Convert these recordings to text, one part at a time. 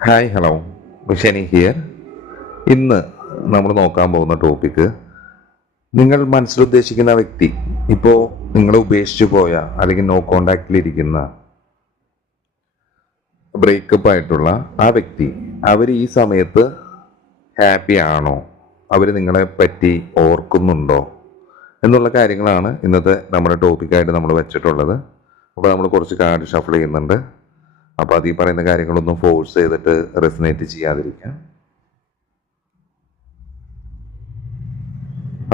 Hi hello മിഷനി here ഇന്ന് നമ്മൾ നോക്കാൻ പോകുന്ന ടോപ്പിക്ക് നിങ്ങൾ മനസ്സിലുദ്ദേശിക്കുന്ന വ്യക്തി ഇപ്പോൾ നിങ്ങൾ ഉപേക്ഷിച്ചു പോയ അല്ലെങ്കിൽ നോ കോണ്ടാക്റ്റിലിരിക്കുന്ന ബ്രേക്കപ്പ് ആയിട്ടുള്ള ആ വ്യക്തി അവർ ഈ സമയത്ത് ഹാപ്പി ആണോ? അവർ നിങ്ങളെ പറ്റി ഓർക്കുന്നുണ്ടോ? എന്നുള്ള കാര്യങ്ങളാണ് ഇന്നത്തെ നമ്മുടെ ടോപ്പിക്കായിട്ട് നമ്മൾ വെച്ചിട്ടുള്ളത്. അപ്പോൾ നമ്മൾ കുറച്ച് കാർഡ് ഷഫിൾ ചെയ്യുന്നുണ്ട്. അപ്പോൾ അത് ഈ പറയുന്ന കാര്യങ്ങളൊന്നും ഫോഴ്സ് ചെയ്തിട്ട് റെസിനേറ്റ് ചെയ്യാതിരിക്കാം.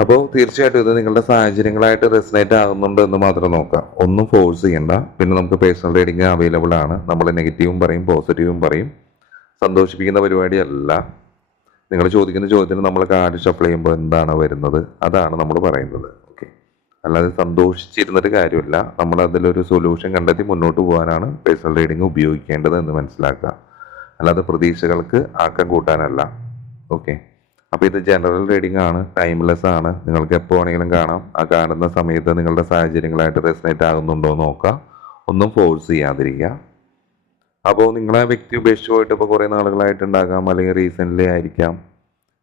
അപ്പോൾ തീർച്ചയായിട്ടും ഇത് നിങ്ങളുടെ സാഹചര്യങ്ങളായിട്ട് റെസിനേറ്റ് ആകുന്നുണ്ട് എന്ന് മാത്രം നോക്കാം. ഒന്നും ഫോഴ്സ് ചെയ്യണ്ട. പിന്നെ നമുക്ക് പേഴ്സണൽ റീഡിങ് അവൈലബിൾ ആണ്. നമ്മൾ നെഗറ്റീവും പറയും പോസിറ്റീവും പറയും. സന്തോഷിപ്പിക്കുന്ന പരിപാടിയല്ല. നിങ്ങൾ ചോദിക്കുന്ന ചോദ്യത്തിന് നമ്മൾ കാർഡ് ഷഫിൾ ചെയ്യുമ്പോൾ എന്താണ് വരുന്നത്? അതാണ് നമ്മൾ പറയുന്നത്. അല്ലാതെ സന്തോഷിച്ചിരുന്നിട്ട് കാര്യമില്ല. നമ്മൾ അതിലൊരു സൊല്യൂഷൻ കണ്ടെത്തി മുന്നോട്ട് പോകാനാണ് പേഴ്സണൽ റീഡിങ് ഉപയോഗിക്കേണ്ടത് എന്ന് മനസ്സിലാക്കുക. അല്ലാതെ പ്രതീക്ഷകൾക്ക് ആക്കം കൂട്ടാനല്ല. ഓക്കെ അപ്പോൾ ഇത് ജനറൽ റീഡിംഗ് ആണ് ടൈംലെസ് ആണ്. നിങ്ങൾക്ക് എപ്പോൾ വേണമെങ്കിലും കാണാം. ആ കാണുന്ന സമയത്ത് നിങ്ങളുടെ സാഹചര്യങ്ങളായിട്ട് റെസിനേറ്റ് ആകുന്നുണ്ടോ എന്ന് നോക്കുക. ഒന്നും ഫോഴ്സ് ചെയ്യാതിരിക്കുക. അപ്പോൾ നിങ്ങളെ വ്യക്തി ഉപേക്ഷിച്ച് പോയിട്ട് ഇപ്പോൾ കുറേ നാളുകളായിട്ടുണ്ടാകാം അല്ലെങ്കിൽ റീസെന്റ്ലി ആയിരിക്കാം.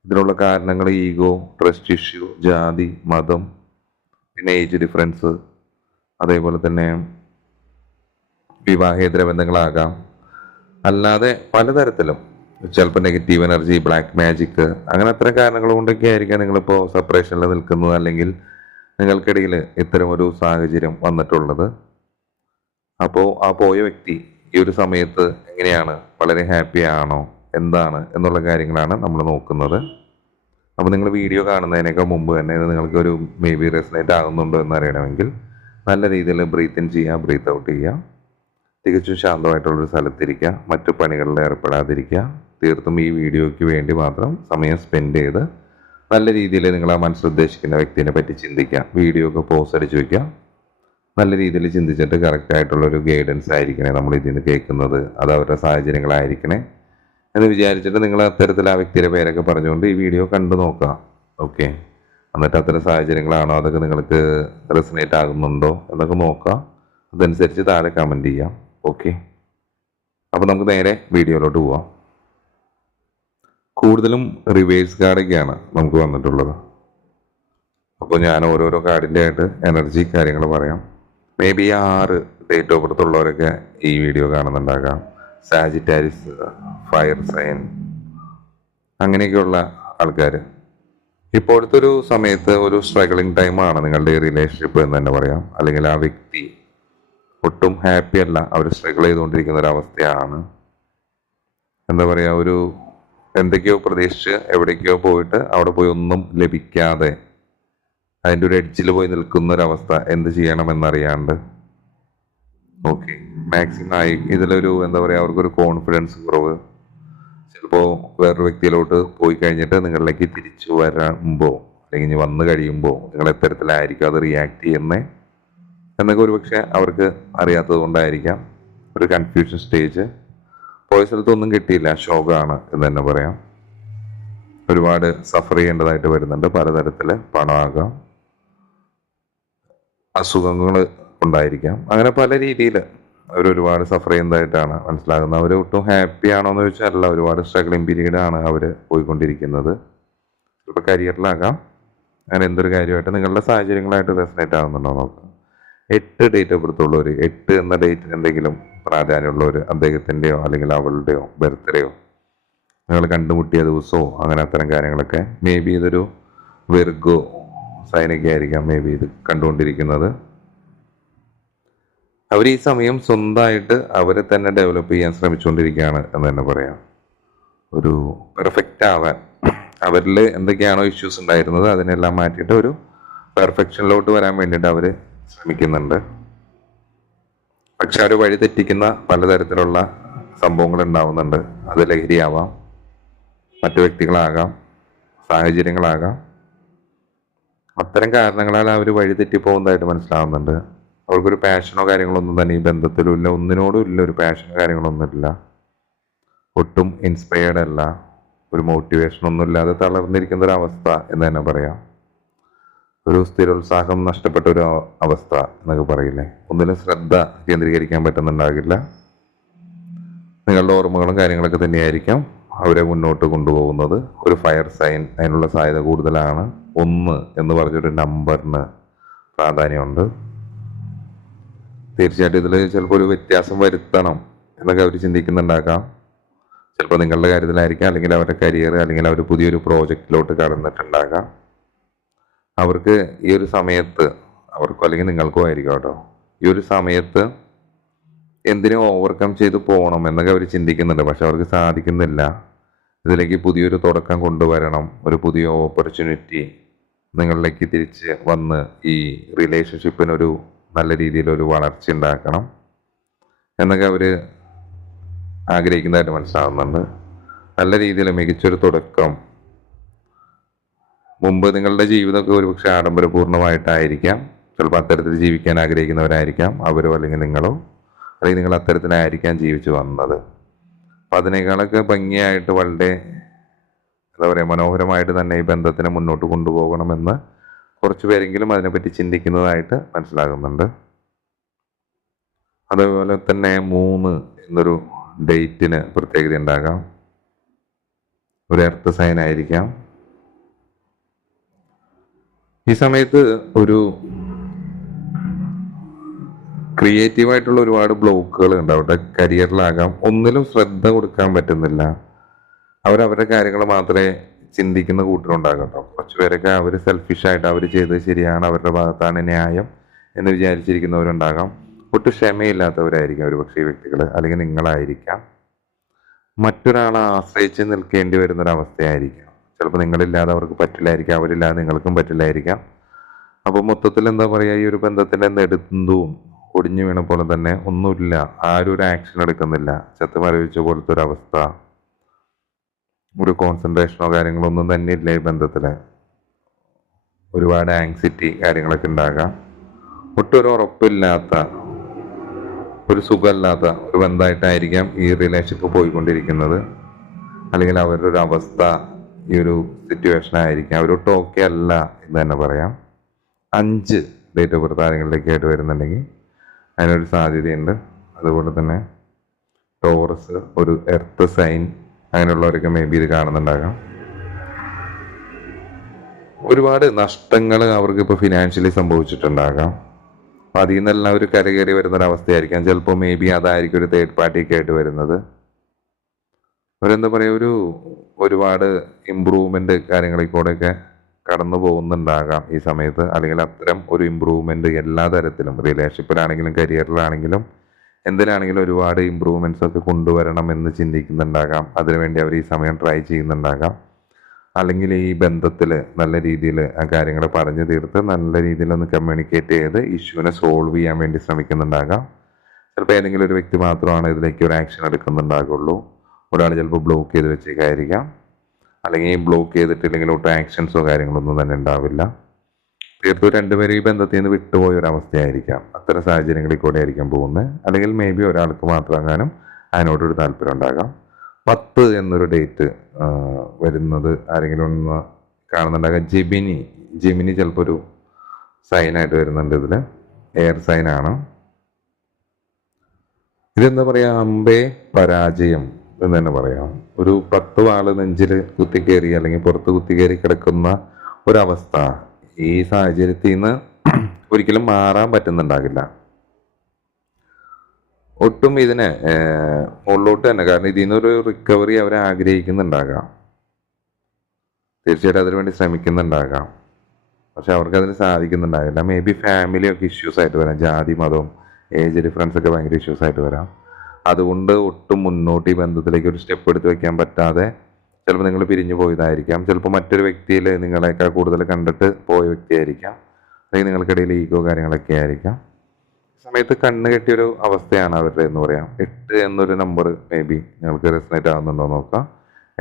ഇതിനുള്ള കാരണങ്ങൾ ഈഗോ ട്രസ്റ്റ് ഇഷ്യൂ ജാതി മതം പിന്നെ ഏജ് ഡിഫറൻസ് അതേപോലെ തന്നെ വിവാഹേതര ബന്ധങ്ങളാകാം. അല്ലാതെ പലതരത്തിലും ചിലപ്പോൾ നെഗറ്റീവ് എനർജി ബ്ലാക്ക് മാജിക് അങ്ങനെ അത്തരം കാരണങ്ങൾ കൊണ്ടൊക്കെ ആയിരിക്കാം നിങ്ങളിപ്പോൾ സെപ്പറേഷനിൽ നിൽക്കുന്നത് അല്ലെങ്കിൽ നിങ്ങൾക്കിടയിൽ ഇത്തരം ഒരു സാഹചര്യം വന്നിട്ടുള്ളത്. അപ്പോൾ ആ പോയ വ്യക്തി ഈ ഒരു സമയത്ത് എങ്ങനെയാണ്? വളരെ ഹാപ്പി ആണോ? എന്താണ്? എന്നുള്ള കാര്യങ്ങളാണ് നമ്മൾ നോക്കുന്നത്. അപ്പോൾ നിങ്ങൾ വീഡിയോ കാണുന്നതിനേക്കാൾ മുമ്പ് തന്നെ ഇത് നിങ്ങൾക്ക് ഒരു മേ ബി റെസിനേറ്റ് ആകുന്നുണ്ടോ എന്ന് അറിയണമെങ്കിൽ നല്ല രീതിയിൽ ബ്രീത്ത് ഇൻ ചെയ്യുക ബ്രീത്ത് ഔട്ട് ചെയ്യുക തികച്ചും ശാന്തമായിട്ടുള്ളൊരു സ്ഥലത്തിരിക്കുക മറ്റു പണികളിൽ ഏർപ്പെടാതിരിക്കുക തീർത്തും ഈ വീഡിയോയ്ക്ക് വേണ്ടി മാത്രം സമയം സ്പെൻഡ് ചെയ്ത് നല്ല രീതിയിൽ നിങ്ങൾ ആ മനസ്സിലുദ്ദേശിക്കുന്ന വ്യക്തിനെ പറ്റി ചിന്തിക്കുക വീഡിയോ ഒക്കെ പോസ് അടിച്ച് വയ്ക്കുക നല്ല രീതിയിൽ ചിന്തിച്ചിട്ട് കറക്റ്റായിട്ടുള്ളൊരു ഗൈഡൻസ് ആയിരിക്കണേ നമ്മൾ ഇതിൽ നിന്ന് കേൾക്കുന്നത്. അത് അവരുടെ സാഹചര്യങ്ങളായിരിക്കണേ. എന്ന് വിചാരിച്ചിട്ട് നിങ്ങൾ അത്തരത്തിൽ ആ വ്യക്തിയുടെ പേരൊക്കെ പറഞ്ഞുകൊണ്ട് ഈ വീഡിയോ കണ്ടു നോക്കുക. ഓക്കെ എന്നിട്ട് അത്തരം സാഹചര്യങ്ങളാണോ അതൊക്കെ നിങ്ങൾക്ക് റെസിനേറ്റ് ആകുന്നുണ്ടോ എന്നൊക്കെ നോക്കുക. അതനുസരിച്ച് താഴെ കമന്റ് ചെയ്യാം. ഓക്കെ അപ്പോൾ നമുക്ക് നേരെ വീഡിയോയിലോട്ട് പോവാം. കൂടുതലും റിവേഴ്സ് കാർഡൊക്കെയാണ് നമുക്ക് വന്നിട്ടുള്ളത്. അപ്പോൾ ഞാൻ ഓരോരോ കാർഡിന്റെ ആയിട്ട് എനർജി കാര്യങ്ങൾ പറയാം. മേ ബി ആറ് ഡേറ്റ് ഓഫ് ബർത്ത് ഉള്ളവരൊക്കെ ഈ വീഡിയോ കാണുന്നുണ്ടാകാം. സാജിറ്റാരിസ് ഫയർ സൈൻ അങ്ങനെയൊക്കെയുള്ള ആൾക്കാർ ഇപ്പോഴത്തെ ഒരു സമയത്ത് ഒരു സ്ട്രഗിളിങ് ടൈമാണ് നിങ്ങളുടെ റിലേഷൻഷിപ്പ് എന്ന് തന്നെ പറയാം. അല്ലെങ്കിൽ ആ വ്യക്തി ഒട്ടും ഹാപ്പി അല്ല. അവർ സ്ട്രഗിൾ ചെയ്തുകൊണ്ടിരിക്കുന്ന ഒരു അവസ്ഥയാണ്. എന്താ പറയുക ഒരു എന്തൊക്കെയോ പ്രതീക്ഷിച്ച് എവിടേക്കോ പോയിട്ട് അവിടെ പോയി ഒന്നും ലഭിക്കാതെ അതിന്റെ ഒരു എഡ്ജിൽ പോയി നിൽക്കുന്ന ഒരു അവസ്ഥ എന്ത് ചെയ്യണമെന്നറിയാണ്ട് ഓക്കെ മാക്സിമം ആയി ഇതിലൊരു എന്താ പറയുക അവർക്കൊരു കോൺഫിഡൻസ് കുറവ്. ചിലപ്പോൾ വേറൊരു വ്യക്തിയിലോട്ട് പോയി കഴിഞ്ഞിട്ട് നിങ്ങളിലേക്ക് തിരിച്ചു വരുമ്പോൾ അല്ലെങ്കിൽ ഇനി വന്നു കഴിയുമ്പോൾ നിങ്ങൾ എത്തരത്തിലായിരിക്കും അത് റിയാക്ട് ചെയ്യുന്നത് എന്നൊക്കെ ഒരുപക്ഷെ അവർക്ക് അറിയാത്തത് കൊണ്ടായിരിക്കാം. ഒരു കൺഫ്യൂഷൻ സ്റ്റേജ് പോയ സ്ഥലത്തൊന്നും കിട്ടിയില്ല ശോകമാണ് എന്ന് തന്നെ പറയാം. ഒരുപാട് സഫർ ചെയ്യേണ്ടതായിട്ട് വരുന്നുണ്ട് പലതരത്തിൽ പണമാകാം. അസുഖങ്ങൾ ഉണ്ടായിരിക്കാം. അങ്ങനെ പല രീതിയിൽ അവർ ഒരുപാട് സഫർ ചെയ്യുന്നതായിട്ടാണ് മനസ്സിലാകുന്നത്. അവർ ഒട്ടും ഹാപ്പി ആണോ എന്ന് ചോദിച്ചാൽ ഒരുപാട് സ്ട്രഗ്ലിംഗ് പീരീഡ് ആണ് അവർ പോയിക്കൊണ്ടിരിക്കുന്നത്. ചിലപ്പോൾ കരിയറിലാകാം അങ്ങനെ എന്തൊരു കാര്യമായിട്ട് നിങ്ങളുടെ സാഹചര്യങ്ങളായിട്ട് റെസിനേറ്റ് ആകുന്നുണ്ടോ നോക്കാം. എട്ട് ഡേറ്റ് ഓഫ് ബർത്ത് എട്ട് എന്ന ഡേറ്റിന് എന്തെങ്കിലും പ്രാധാന്യമുള്ളവർ അദ്ദേഹത്തിന്റെയോ അല്ലെങ്കിൽ അവളുടെയോ ബർത്ത്ഡേയോ നിങ്ങൾ കണ്ടുമുട്ടിയ ദിവസമോ അങ്ങനെ അത്തരം കാര്യങ്ങളൊക്കെ മേ ബി ഇതൊരു വെർഗോ സൈനൊക്കെ ആയിരിക്കാം മേ ബി ഇത് കണ്ടുകൊണ്ടിരിക്കുന്നത്. അവർ ഈ സമയം സ്വന്തമായിട്ട് അവരെ തന്നെ ഡെവലപ്പ് ചെയ്യാൻ ശ്രമിച്ചുകൊണ്ടിരിക്കുകയാണ് എന്ന് തന്നെ പറയാം. ഒരു പെർഫെക്റ്റ് ആവാൻ. അവരിൽ എന്തൊക്കെയാണോ ഇഷ്യൂസ് ഉണ്ടായിരുന്നത് അതിനെല്ലാം മാറ്റിയിട്ട് ഒരു പെർഫെക്ഷനിലോട്ട് വരാൻ വേണ്ടിയിട്ട് അവർ ശ്രമിക്കുന്നുണ്ട്. പക്ഷെ അവർ വഴി തെറ്റിക്കുന്ന പലതരത്തിലുള്ള സംഭവങ്ങൾ ഉണ്ടാവുന്നുണ്ട്. അത് ലഹരിയാവാം മറ്റു വ്യക്തികളാകാം സാഹചര്യങ്ങളാകാം. അത്തരം കാരണങ്ങളാൽ അവർ വഴി തെറ്റിപ്പോകുന്നതായിട്ട് മനസ്സിലാവുന്നുണ്ട്. അവർക്കൊരു പാഷനോ കാര്യങ്ങളോ ഒന്നും തന്നെ ഈ ബന്ധത്തിലും ഇല്ല. ഒന്നിനോടും ഇല്ല ഒരു പാഷനോ കാര്യങ്ങളൊന്നും ഇല്ല. ഒട്ടും ഇൻസ്പയർഡ് അല്ല. ഒരു മോട്ടിവേഷൻ ഒന്നും ഇല്ലാതെ തളർന്നിരിക്കുന്ന ഒരു അവസ്ഥ എന്ന് തന്നെ പറയാം. ഒരു സ്ഥിരോത്സാഹം നഷ്ടപ്പെട്ട ഒരു അവസ്ഥ എന്നൊക്കെ പറയില്ലേ? ഒന്നിലും ശ്രദ്ധ കേന്ദ്രീകരിക്കാൻ പറ്റുന്നുണ്ടാകില്ല. നിങ്ങളുടെ ഓർമ്മകളും കാര്യങ്ങളൊക്കെ തന്നെയായിരിക്കാം അവരെ മുന്നോട്ട് കൊണ്ടുപോകുന്നത്. ഒരു ഫയർ സൈൻ അതിനുള്ള സാധ്യത കൂടുതലാണ്. ഒന്ന് എന്ന് പറഞ്ഞൊരു നമ്പറിന് പ്രാധാന്യമുണ്ട്. തീർച്ചയായിട്ടും ഇതിൽ ചിലപ്പോൾ ഒരു വ്യത്യാസം വരുത്തണം എന്നൊക്കെ അവർ ചിന്തിക്കുന്നുണ്ടാക്കാം ചിലപ്പോൾ നിങ്ങളുടെ കാര്യത്തിലായിരിക്കാം അല്ലെങ്കിൽ അവരുടെ കരിയർ അല്ലെങ്കിൽ അവർ പുതിയൊരു പ്രോജക്റ്റിലോട്ട് കടന്നിട്ടുണ്ടാകാം. അവർക്ക് ഈ ഒരു സമയത്ത് അവർക്കോ അല്ലെങ്കിൽ നിങ്ങൾക്കോ ആയിരിക്കും കേട്ടോ. ഈ ഒരു സമയത്ത് എന്തിനും ഓവർകം ചെയ്ത് പോകണം എന്നൊക്കെ അവർ ചിന്തിക്കുന്നുണ്ട്. പക്ഷെ അവർക്ക് സാധിക്കുന്നില്ല. ഇതിലേക്ക് പുതിയൊരു തുടക്കം കൊണ്ടുവരണം ഒരു പുതിയ ഓപ്പർച്യൂണിറ്റി നിങ്ങളിലേക്ക് തിരിച്ച് വന്ന് ഈ റിലേഷൻഷിപ്പിനൊരു നല്ല രീതിയിലൊരു വളർച്ച ഉണ്ടാക്കണം എന്നൊക്കെ അവർ ആഗ്രഹിക്കുന്നതായിട്ട് മനസ്സിലാവുന്നുണ്ട്. നല്ല രീതിയിൽ മികച്ചൊരു തുടക്കം. മുമ്പ് നിങ്ങളുടെ ജീവിതമൊക്കെ ഒരുപക്ഷെ ആഡംബരപൂർണമായിട്ടായിരിക്കാം ചിലപ്പോൾ അത്തരത്തിൽ ജീവിക്കാൻ ആഗ്രഹിക്കുന്നവരായിരിക്കാം. അവരോ അല്ലെങ്കിൽ നിങ്ങളോ. അല്ലെങ്കിൽ നിങ്ങൾ അത്തരത്തിലായിരിക്കാം ജീവിച്ചു വന്നത്. അപ്പം അതിനേക്കാളൊക്കെ ഭംഗിയായിട്ട് വളരെ എന്താ പറയുക മനോഹരമായിട്ട് തന്നെ ഈ ബന്ധത്തിനെ മുന്നോട്ട് കൊണ്ടുപോകണമെന്ന് കുറച്ച് പേരെങ്കിലും അതിനെപ്പറ്റി ചിന്തിക്കുന്നതായിട്ട് മനസ്സിലാകുന്നുണ്ട്. അതേപോലെ തന്നെ മൂന്ന് എന്നൊരു ഡേറ്റിന് പ്രത്യേകത ഉണ്ടാകാം. ഒരു എർത്ത് സൈൻ ആയിരിക്കാം ഈ സമയത്ത് ഒരു ക്രിയേറ്റീവായിട്ടുള്ള ഒരുപാട് ബ്ലോക്കുകൾ ഉണ്ട്. അവരുടെ കരിയറിലാകാം. ഒന്നിലും ശ്രദ്ധ കൊടുക്കാൻ പറ്റുന്നില്ല. അവരവരുടെ കാര്യങ്ങൾ മാത്രമേ ചിന്തിക്കുന്ന കൂട്ടിലുണ്ടാകട്ടോ കേട്ടോ കുറച്ച് പേരൊക്കെ അവർ സെൽഫിഷായിട്ട് അവർ ചെയ്തത് ശരിയാണ് അവരുടെ ഭാഗത്താണ് ന്യായം എന്ന് വിചാരിച്ചിരിക്കുന്നവരുണ്ടാകാം. ഒട്ടും ക്ഷമയില്ലാത്തവരായിരിക്കും ഒരു പക്ഷേ വ്യക്തികൾ അല്ലെങ്കിൽ നിങ്ങളായിരിക്കാം. മറ്റൊരാളെ ആശ്രയിച്ച് നിൽക്കേണ്ടി വരുന്നൊരവസ്ഥയായിരിക്കാം. ചിലപ്പോൾ നിങ്ങളില്ലാതെ അവർക്ക് പറ്റില്ലായിരിക്കാം അവരില്ലാതെ നിങ്ങൾക്കും പറ്റില്ലായിരിക്കാം. അപ്പോൾ മൊത്തത്തിൽ എന്താ പറയുക ഈ ഒരു ബന്ധത്തിന്റെ നെടുന്തവും ഒടിഞ്ഞു വീണ പോലെ തന്നെ ഒന്നുമില്ല ആരും ഒരു ആക്ഷൻ എടുക്കുന്നില്ല. ചത്ത് മരവിച്ച പോലത്തെ ഒരു അവസ്ഥ ഒരു കോൺസെൻട്രേഷനോ കാര്യങ്ങളോ ഒന്നും തന്നെ ഇല്ല ഈ ബന്ധത്തിൽ ഒരുപാട് ആങ്സിറ്റി കാര്യങ്ങളൊക്കെ ഉണ്ടാകാം ഒട്ടൊരു ഉറപ്പില്ലാത്ത ഒരു സുഖമില്ലാത്ത ഒരു ബന്ധമായിട്ടായിരിക്കാം ഈ റിലേഷൻഷിപ്പ് പോയിക്കൊണ്ടിരിക്കുന്നത്. അല്ലെങ്കിൽ അവരുടെ ഒരു അവസ്ഥ ഈ ഒരു സിറ്റുവേഷൻ ആയിരിക്കാം. അവരൊട്ടും ഓക്കെ അല്ല എന്ന് തന്നെ പറയാം. അഞ്ച് ഡേറ്റ് ഓഫ് ബർത്ത് ആരെങ്കിലേക്ക് ആയിട്ട് വരുന്നുണ്ടെങ്കിൽ അതിനൊരു സാധ്യതയുണ്ട്. അതുപോലെ തന്നെ ടോറസ് ഒരു എർത്ത് സൈൻ അങ്ങനെയുള്ളവരൊക്കെ മേ ബി ഇത് കാണുന്നുണ്ടാകാം. ഒരുപാട് നഷ്ടങ്ങൾ അവർക്ക് ഇപ്പോൾ ഫിനാൻഷ്യലി സംഭവിച്ചിട്ടുണ്ടാകാം. അപ്പം അതിൽ നിന്നെല്ലാം ഒരു കരകയറി വരുന്ന ഒരു അവസ്ഥയായിരിക്കാം ചിലപ്പോൾ മേ ബി അതായിരിക്കും ഒരു തേർഡ് പാർട്ടിയൊക്കെ ആയിട്ട് വരുന്നത്. അവരെന്താ പറയുക ഒരു ഒരുപാട് ഇമ്പ്രൂവ്മെന്റ് കാര്യങ്ങളിൽ കൂടെയൊക്കെ കടന്നു പോകുന്നുണ്ടാകാം ഈ സമയത്ത്. അല്ലെങ്കിൽ അത്തരം ഒരു ഇമ്പ്രൂവ്മെന്റ് എല്ലാ തരത്തിലും റിലേഷൻഷിപ്പിലാണെങ്കിലും കരിയറിലാണെങ്കിലും എന്തിനാണെങ്കിലും ഒരുപാട് ഇമ്പ്രൂവ്മെന്റ്സ് ഒക്കെ കൊണ്ടുവരണം എന്ന് ചിന്തിക്കുന്നുണ്ടാകാം. അതിനുവേണ്ടി അവർ ഈ സമയം ട്രൈ ചെയ്യുന്നുണ്ടാകാം. അല്ലെങ്കിൽ ഈ ബന്ധത്തിൽ നല്ല രീതിയിൽ ആ കാര്യങ്ങൾ പറഞ്ഞു തീർത്ത് നല്ല രീതിയിൽ ഒന്ന് കമ്മ്യൂണിക്കേറ്റ് ചെയ്ത് ഇഷ്യൂവിനെ സോൾവ് ചെയ്യാൻ വേണ്ടി ശ്രമിക്കുന്നുണ്ടാകാം. ചിലപ്പോൾ ഏതെങ്കിലും ഒരു വ്യക്തി മാത്രമാണ് ഇതിലേക്ക് ഒരു ആക്ഷൻ എടുക്കുന്നുണ്ടാകുള്ളൂ. ഒരാൾ ചിലപ്പോൾ ബ്ലോക്ക് ചെയ്ത് വെച്ചേക്കായിരിക്കാം. അല്ലെങ്കിൽ ബ്ലോക്ക് ചെയ്തിട്ടില്ലെങ്കിൽ ഒട്ടും ആക്ഷൻസോ കാര്യങ്ങളൊന്നും തന്നെ ഉണ്ടാവില്ല. തീർത്തും രണ്ടുപേരും ഈ ബന്ധത്തിൽ നിന്ന് വിട്ടുപോയ ഒരു അവസ്ഥയായിരിക്കാം. അത്തരം സാഹചര്യങ്ങളിൽ കൂടെ ആയിരിക്കാം പോകുന്നത്. അല്ലെങ്കിൽ മേ ബി ഒരാൾക്ക് മാത്രമാകാനും അതിനോടൊരു താല്പര്യം ഉണ്ടാകാം. പത്ത് എന്നൊരു ഡേറ്റ് വരുന്നത് ആരെങ്കിലും ഒന്ന് കാണുന്നുണ്ടാകാം. ജെമിനി ജിമിനി ചിലപ്പോൾ ഒരു സൈനായിട്ട് വരുന്നുണ്ട് ഇതിൽ എയർ സൈനാണ്. ഇതെന്താ പറയാ? അമ്പേ പരാജയം എന്ന് തന്നെ പറയാം. ഒരു പത്ത് വാൾ നെഞ്ചിൽ കുത്തിക്കേറി അല്ലെങ്കിൽ പുറത്ത് കുത്തിക്കേറി കിടക്കുന്ന ഒരവസ്ഥ ഈ സാഹചര്യത്തിൽ നിന്ന് ഒരിക്കലും മാറാൻ പറ്റുന്നുണ്ടാകില്ല. ഒട്ടും ഇതിനെ മുകളിലോട്ട് തന്നെ. കാരണം ഇതിൽ നിന്നൊരു റിക്കവറി അവർ ആഗ്രഹിക്കുന്നുണ്ടാകാം. തീർച്ചയായിട്ടും അതിനുവേണ്ടി ശ്രമിക്കുന്നുണ്ടാകാം. പക്ഷെ അവർക്ക് അതിന് സാധിക്കുന്നുണ്ടാകില്ല. മേ ബി ഫാമിലി ഒക്കെ ഇഷ്യൂസ് ആയിട്ട് വരാം. ജാതി മതവും ഏജ് ഡിഫറൻസ് ഒക്കെ ഭയങ്കര ഇഷ്യൂസ് ആയിട്ട് വരാം. അതുകൊണ്ട് ഒട്ടും മുന്നോട്ട് ഈ ബന്ധത്തിലേക്ക് ഒരു സ്റ്റെപ്പ് എടുത്ത് വെക്കാൻ പറ്റാതെ ചിലപ്പോൾ നിങ്ങൾ പിരിഞ്ഞു പോയതായിരിക്കാം. ചിലപ്പോൾ മറ്റൊരു വ്യക്തിയിൽ നിങ്ങളെക്കാൾ കൂടുതൽ കണ്ടിട്ട് പോയ വ്യക്തിയായിരിക്കാം. അല്ലെങ്കിൽ നിങ്ങൾക്കിടയിൽ ഈഗോ കാര്യങ്ങളൊക്കെ ആയിരിക്കാം. സമയത്ത് കണ്ണ് കെട്ടിയൊരു അവസ്ഥയാണ് അവരുടെ എന്ന് പറയാം. എട്ട് എന്നൊരു നമ്പർ മേ ബി നിങ്ങൾക്ക് റെസനേറ്റ് ആവുന്നുണ്ടോ നോക്കാം.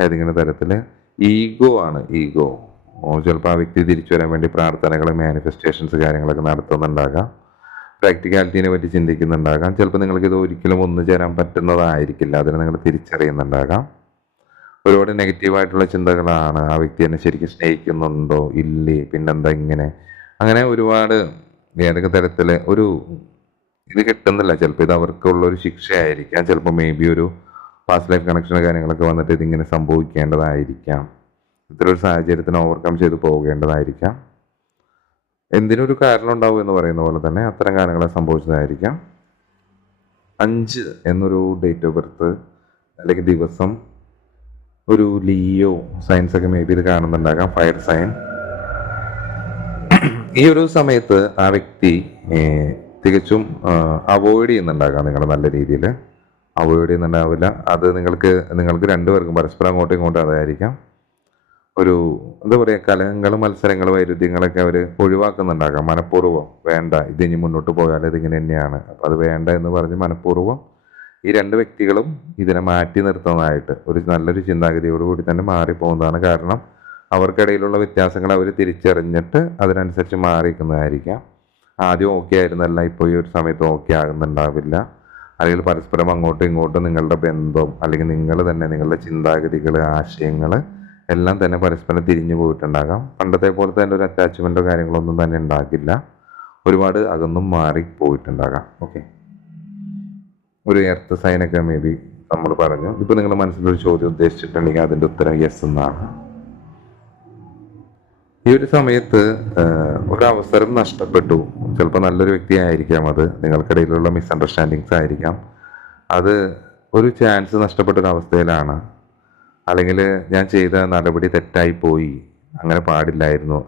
ഏതെങ്കിലും തരത്തിൽ ഈഗോ ആണ് ഈഗോ ചിലപ്പോൾ ആ വ്യക്തി തിരിച്ചു വരാൻ വേണ്ടി പ്രാർത്ഥനകൾ മാനിഫെസ്റ്റേഷൻസ് കാര്യങ്ങളൊക്കെ നടത്തുന്നുണ്ടാകാം. പ്രാക്ടിക്കാലിറ്റിനെ പറ്റി ചിന്തിക്കുന്നുണ്ടാകാം. ചിലപ്പോൾ നിങ്ങൾക്ക് ഇത് ഒരിക്കലും ഒന്നു ചേരാൻ പറ്റുന്നതായിരിക്കില്ല. അതിനെ നിങ്ങൾ തിരിച്ചറിയുന്നുണ്ടാകാം. ഒരുപാട് നെഗറ്റീവായിട്ടുള്ള ചിന്തകളാണ് ആ വ്യക്തി എന്നെ ശരിക്കും സ്നേഹിക്കുന്നുണ്ടോ? ഇല്ലേ? പിന്നെന്താ ഇങ്ങനെ? അങ്ങനെ ഒരുപാട് ഏതൊക്കെ തരത്തിൽ ഒരു ഇത് കിട്ടുന്നില്ല. ചിലപ്പോൾ ഇത് അവർക്കുള്ള ഒരു ശിക്ഷയായിരിക്കാം. ചിലപ്പോൾ മേ ബി ഒരു പാസ്റ്റ് ലൈഫ് കണക്ഷൻ കാര്യങ്ങളൊക്കെ വന്നിട്ട് ഇതിങ്ങനെ സംഭവിക്കേണ്ടതായിരിക്കാം. ഇത്തരം ഒരു സാഹചര്യത്തിന് ഓവർകം ചെയ്ത് പോകേണ്ടതായിരിക്കാം. എന്തിനൊരു കാരണം ഉണ്ടാവും എന്ന് പറയുന്ന പോലെ തന്നെ അത്തരം കാര്യങ്ങളെ സംഭവിച്ചതായിരിക്കാം. അഞ്ച് എന്നൊരു ഡേറ്റ് ഓഫ് ബർത്ത് അല്ലെങ്കിൽ ദിവസം ഒരു ലിയോ സയൻസ് ഒക്കെ മേ ബി ഇത് കാണുന്നുണ്ടാകാം. ഫയർ സയൻ ഈ ഒരു സമയത്ത് ആ വ്യക്തി തികച്ചും അവോയ്ഡ് ചെയ്യുന്നുണ്ടാകാം നിങ്ങൾ നല്ല രീതിയിൽ അവോയ്ഡ് ചെയ്യുന്നുണ്ടാവില്ല. അത് നിങ്ങൾക്ക് നിങ്ങൾക്ക് രണ്ടുപേർക്കും പരസ്പരം അങ്ങോട്ടും ഇങ്ങോട്ടും അതായിരിക്കാം. ഒരു എന്താ പറയുക കലഹങ്ങൾ മത്സരങ്ങൾ വൈരുദ്ധ്യങ്ങളൊക്കെ അവർ ഒഴിവാക്കുന്നുണ്ടാകാം. മനഃപൂർവം. വേണ്ട. ഇത് ഇനി മുന്നോട്ട് പോയാൽ ഇതിങ്ങനെ തന്നെയാണ്. അപ്പം അത് വേണ്ട എന്ന് പറഞ്ഞ് മനഃപൂർവം ഈ രണ്ട് വ്യക്തികളും ഇതിനെ മാറ്റി നിർത്തുന്നതായിട്ട് ഒരു നല്ലൊരു ചിന്താഗതിയോടുകൂടി തന്നെ മാറിപ്പോകുന്നതാണ് കാരണം അവർക്കിടയിലുള്ള വ്യത്യാസങ്ങൾ അവർ തിരിച്ചറിഞ്ഞിട്ട് അതിനനുസരിച്ച് മാറിക്കുന്നതായിരിക്കാം ആദ്യം ഓക്കെ ആയിരുന്നല്ല ഇപ്പോൾ ഈ ഒരു സമയത്ത് ഓക്കെ ആകുന്നുണ്ടാവില്ല. അല്ലെങ്കിൽ പരസ്പരം അങ്ങോട്ടും ഇങ്ങോട്ടും നിങ്ങളുടെ ബന്ധം അല്ലെങ്കിൽ നിങ്ങൾ തന്നെ നിങ്ങളുടെ ചിന്താഗതികൾ ആശയങ്ങൾ എല്ലാം തന്നെ പരസ്പരം തിരിഞ്ഞു പോയിട്ടുണ്ടാകാം. പണ്ടത്തെ പോലെ തന്നെ ഒരു അറ്റാച്ച്മെന്റോ കാര്യങ്ങളൊന്നും തന്നെ ഉണ്ടാകില്ല. ഒരുപാട് അകന്നും മാറി പോയിട്ടുണ്ടാകാം. ഓക്കെ ഒരു എർത്ത് സൈനൊക്കെ മേ ബി നമ്മൾ പറഞ്ഞു. ഇപ്പോൾ നിങ്ങളുടെ മനസ്സിലൊരു ചോദ്യം ഉദ്ദേശിച്ചിട്ടുണ്ടെങ്കിൽ അതിന്റെ ഉത്തരം യെസ് എന്നാണ്. ഈ ഒരു സമയത്ത് ഒരു അവസരം നഷ്ടപ്പെട്ടു. ചിലപ്പോൾ നല്ലൊരു വ്യക്തിയായിരിക്കാം അത്. നിങ്ങൾക്കിടയിലുള്ള മിസ്അണ്ടർസ്റ്റാൻഡിങ്സ് ആയിരിക്കാം. അത് ഒരു ചാൻസ് നഷ്ടപ്പെട്ട ഒരു അവസ്ഥയിലാണ് അല്ലെങ്കിൽ ഞാൻ ചെയ്ത നടപടി തെറ്റായി പോയി അങ്ങനെ പാടില്ലായിരുന്നു.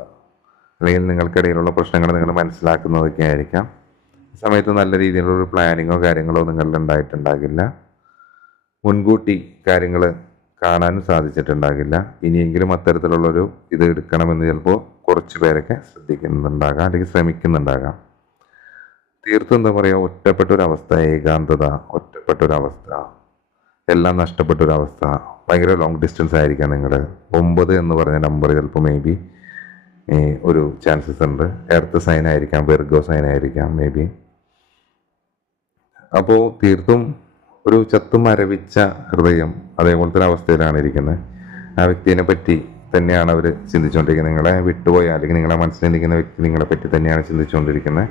അല്ലെങ്കിൽ നിങ്ങൾക്കിടയിലുള്ള പ്രശ്നങ്ങൾ നിങ്ങൾ മനസ്സിലാക്കുന്നതൊക്കെ ആയിരിക്കാം. ഈ സമയത്ത് നല്ല രീതിയിലുള്ള ഒരു പ്ലാനിങ്ങോ കാര്യങ്ങളോ നിങ്ങളിൽ ഉണ്ടായിട്ടുണ്ടാകില്ല മുൻകൂട്ടി കാര്യങ്ങൾ കാണാനും സാധിച്ചിട്ടുണ്ടാകില്ല. ഇനിയെങ്കിലും അത്തരത്തിലുള്ളൊരു ഇത് എടുക്കണമെന്ന് ചിലപ്പോൾ കുറച്ച് പേരൊക്കെ ശ്രദ്ധിക്കുന്നുണ്ടാകാം അല്ലെങ്കിൽ ശ്രമിക്കുന്നുണ്ടാകാം. തീർത്തും എന്താ പറയുക ഒറ്റപ്പെട്ടൊരവസ്ഥ ഏകാന്തത ഒറ്റപ്പെട്ടൊരവസ്ഥ എല്ലാം നഷ്ടപ്പെട്ടൊരവസ്ഥ ഭയങ്കര ലോങ് ഡിസ്റ്റൻസ് ആയിരിക്കാം നിങ്ങൾ ഒമ്പത് എന്ന് പറഞ്ഞ നമ്പർ ചിലപ്പോൾ മേ ബി ഒരു ചാൻസസ് ഉണ്ട്. എർത്ത് സൈൻ ആയിരിക്കാം വെർഗോ സൈൻ ആയിരിക്കാം മേ ബി അപ്പോൾ തീർത്തും ഒരു ചത്തു മരവിച്ച ഹൃദയം അതേപോലത്തെ ഒരു അവസ്ഥയിലാണ് ഇരിക്കുന്നത്. ആ വ്യക്തിയെ പറ്റി തന്നെയാണ് അവർ ചിന്തിച്ചുകൊണ്ടിരിക്കുന്നത്. നിങ്ങളെ വിട്ടുപോയ അല്ലെങ്കിൽ നിങ്ങളെ മനസ്സിലിരിക്കുന്ന വ്യക്തി നിങ്ങളെ പറ്റി തന്നെയാണ് ചിന്തിച്ചുകൊണ്ടിരിക്കുന്നത്.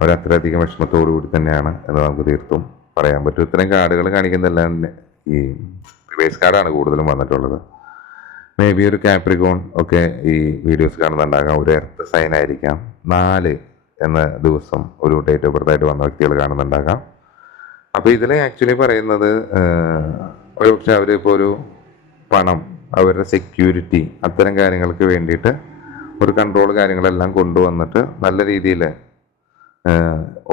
അവർ അത്രയധികം വിഷമത്തോടു കൂടി തന്നെയാണ് എന്ന് നമുക്ക് തീർത്തും പറയാൻ പറ്റും. ഇത്തരം കാർഡുകൾ കാണിക്കുന്നതെല്ലാം ഈ റിവേഴ്സ് കാർഡാണ് കൂടുതലും വന്നിട്ടുള്ളത്. മേ ബി ഒരു കാപ്രിക്കോൺ ഒക്കെ ഈ വീഡിയോസ് കാണുന്നുണ്ടാകാം. ഒരു എർത്ത് സൈൻ ആയിരിക്കാം. നാല് എന്ന ദിവസം ഒരു ഡേറ്റ് ഓഫ് ബർത്ത് ആയിട്ട് വന്ന വ്യക്തികൾ കാണുന്നുണ്ടാകാം. അപ്പൊ ഇതിൽ ആക്ച്വലി പറയുന്നത് ഒരു അവരിപ്പോൾ ഒരു പണം അവരുടെ സെക്യൂരിറ്റി അത്തരം കാര്യങ്ങൾക്ക് വേണ്ടിയിട്ട് ഒരു കൺട്രോൾ കാര്യങ്ങളെല്ലാം കൊണ്ടുവന്നിട്ട് നല്ല രീതിയിൽ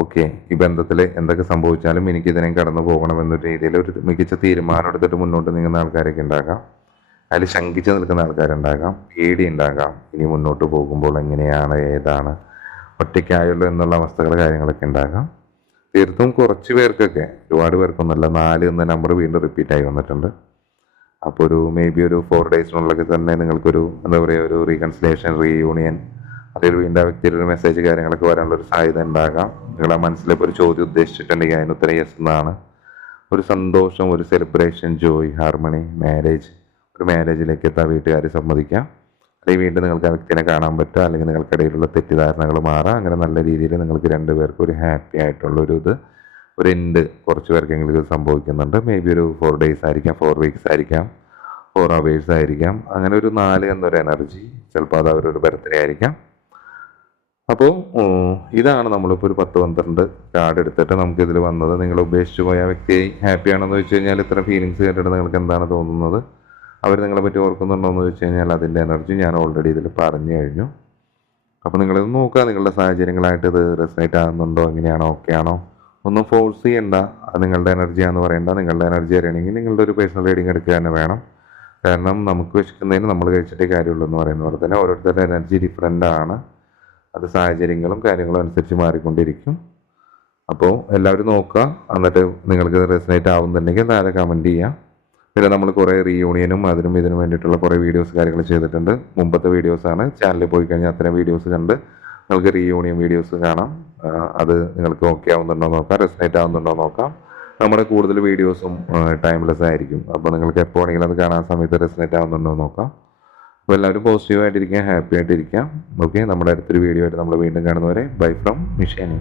ഓക്കെ ഈ ബന്ധത്തിൽ എന്തൊക്കെ സംഭവിച്ചാലും എനിക്ക് ഇതിനെയും കടന്നു പോകണം എന്നൊരു രീതിയിൽ ഒരു മികച്ച തീരുമാനം എടുത്തിട്ട് മുന്നോട്ട് നീങ്ങുന്ന ആൾക്കാരൊക്കെ ഉണ്ടാകാം. അതിൽ ശങ്കിച്ച് നിൽക്കുന്ന ആൾക്കാരുണ്ടാകാം പേടി ഉണ്ടാകാം ഇനി മുന്നോട്ട് പോകുമ്പോൾ എങ്ങനെയാണ് ഏതാണ് ഒറ്റയ്ക്കായുള്ളൂ എന്നുള്ള അവസ്ഥകൾ കാര്യങ്ങളൊക്കെ ഉണ്ടാകാം. തീർത്തും കുറച്ച് പേർക്കൊക്കെ ഒരുപാട് പേർക്കൊന്നുമല്ല നാല് എന്ന നമ്പർ വീണ്ടും റിപ്പീറ്റ് ആയി വന്നിട്ടുണ്ട്. അപ്പോൾ ഒരു മേ ബി ഒരു ഫോർ ഡേയ്സിനുള്ളിലൊക്കെ തന്നെ നിങ്ങൾക്കൊരു എന്താ പറയുക ഒരു റീകൺസിലേഷൻ റീയൂണിയൻ അതിൽ വീണ്ടും ആ വ്യക്തിയുടെ ഒരു മെസ്സേജ് കാര്യങ്ങളൊക്കെ വരാനുള്ള ഒരു സാധ്യത ഉണ്ടാകാം. നിങ്ങളുടെ മനസ്സിലിപ്പോൾ ഒരു ചോദ്യം ഉദ്ദേശിച്ചിട്ടുണ്ടെങ്കിൽ അതിന് ഉത്തരം യെസ് എന്നാണ്. ഒരു സന്തോഷം ഒരു സെലിബ്രേഷൻ ജോയ് ഹാർമണി മാരേജ് ഒരു മാരേജിലേക്ക് എത്താൻ വീട്ടുകാർ സമ്മതിക്കാം. അല്ലെങ്കിൽ വീണ്ടും നിങ്ങൾക്ക് ആ വ്യക്തിനെ കാണാൻ പറ്റുക അല്ലെങ്കിൽ നിങ്ങൾക്കിടയിലുള്ള തെറ്റിദ്ധാരണകൾ മാറാം. അങ്ങനെ നല്ല രീതിയിൽ നിങ്ങൾക്ക് രണ്ടുപേർക്കും ഒരു ഹാപ്പി ആയിട്ടുള്ള ഒരു ഇത് ഒരു എൻഡ് കുറച്ച് പേർക്കെങ്കിലും ഇത് സംഭവിക്കുന്നുണ്ട്. മേ ബി ഒരു ഫോർ ഡേയ്സ് ആയിരിക്കാം ഫോർ വീക്സ് ആയിരിക്കാം ഫോർ അവേഴ്സ് ആയിരിക്കാം. അങ്ങനെ ഒരു നാല് എന്നൊരു എനർജി ചിലപ്പോൾ അത് അവരൊരു ബർത്ത്ഡേ ആയിരിക്കാം. അപ്പോൾ ഇതാണ് നമ്മളിപ്പോൾ ഒരു പത്ത് പന്ത്രണ്ട് കാർഡ് എടുത്തിട്ട് നമുക്കിതിൽ വന്നത്. നിങ്ങൾ ഉപേക്ഷിച്ച് പോയ വ്യക്തി ഹാപ്പി ആണെന്ന് വെച്ച് കഴിഞ്ഞാൽ ഇത്ര ഫീലിങ്സ് കേട്ടിട്ട് നിങ്ങൾക്ക് എന്താണ് തോന്നുന്നത്? അവർ നിങ്ങളെ പറ്റി ഓർക്കുന്നുണ്ടോ എന്ന് വെച്ച് കഴിഞ്ഞാൽ അതിന്റെ എനർജി ഞാൻ ഓൾറെഡി ഇതിൽ പറഞ്ഞു കഴിഞ്ഞു. അപ്പോൾ നിങ്ങളിത് നോക്കുക നിങ്ങളുടെ സാഹചര്യങ്ങളായിട്ട് ഇത് റെസനേറ്റ് ആകുന്നുണ്ടോ എങ്ങനെയാണോ ഓക്കെ ആണോ ഒന്നും ഫോഴ്സ് ചെയ്യണ്ട. നിങ്ങളുടെ എനർജിയാന്ന് പറയണ്ട. നിങ്ങളുടെ എനർജി അറിയണമെങ്കിൽ നിങ്ങളുടെ ഒരു പേഴ്സണൽ റീഡിങ് എടുക്കുക തന്നെ വേണം. കാരണം നമുക്ക് വിശക്കുന്നതിന് നമ്മൾ കഴിച്ചിട്ടേ കാര്യമുള്ളൂ എന്ന് പറയുന്ന പോലെ തന്നെ ഓരോരുത്തരുടെ എനർജി ഡിഫറെന്റ് ആണ്. അത് സാഹചര്യങ്ങളും കാര്യങ്ങളും അനുസരിച്ച് മാറിക്കൊണ്ടിരിക്കും. അപ്പോൾ എല്ലാവരും നോക്കുക. എന്നിട്ട് നിങ്ങൾക്ക് റെസനേറ്റ് ആവുന്നുണ്ടെങ്കിൽ താഴെ കമന്റ് ചെയ്യാം. പിന്നെ നമ്മൾ കുറേ റീയൂണിയനും അതിനും ഇതിനും വേണ്ടിയിട്ടുള്ള കുറേ വീഡിയോസ് കാര്യങ്ങൾ ചെയ്തിട്ടുണ്ട്. മുമ്പത്തെ വീഡിയോസാണ് ചാനലിൽ പോയി കഴിഞ്ഞാൽ അത്തരം വീഡിയോസ് കണ്ട് നിങ്ങൾക്ക് റീയൂണിയൻ വീഡിയോസ് കാണാം. അത് നിങ്ങൾക്ക് ഓക്കെ ആവുന്നുണ്ടോ നോക്കാം. റെസനേറ്റ് ആവുന്നുണ്ടോ നോക്കാം. നമ്മുടെ കൂടുതൽ വീഡിയോസും ടൈംലെസ് ആയിരിക്കും. അപ്പോൾ നിങ്ങൾക്ക് എപ്പോൾ വേണമെങ്കിലും അത് കാണാൻ സമയത്ത് റെസനേറ്റ് ആവുന്നുണ്ടോ നോക്കാം. അപ്പോൾ എല്ലാവരും പോസിറ്റീവ് ആയിട്ടിരിക്കാം ഹാപ്പി ആയിട്ടിരിക്കാം. ഓക്കെ നമ്മുടെ അടുത്തൊരു വീഡിയോ ആയിട്ട് നമ്മൾ വീണ്ടും കാണുന്നവരെ ബൈ ഫ്രം മിഷേനി